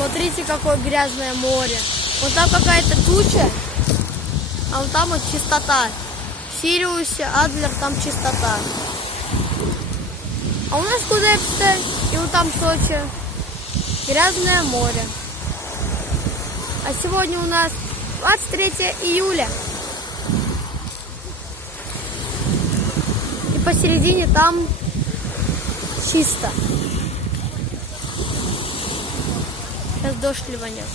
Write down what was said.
Смотрите, какое грязное море. Вот там какая-то туча, а вот там вот чистота. В Сириусе, Адлер, там чистота. А у нас Кудепсте и вот там Сочи. Грязное море. А сегодня у нас 23 июля. И посередине там чисто. Сейчас дождь ливанет.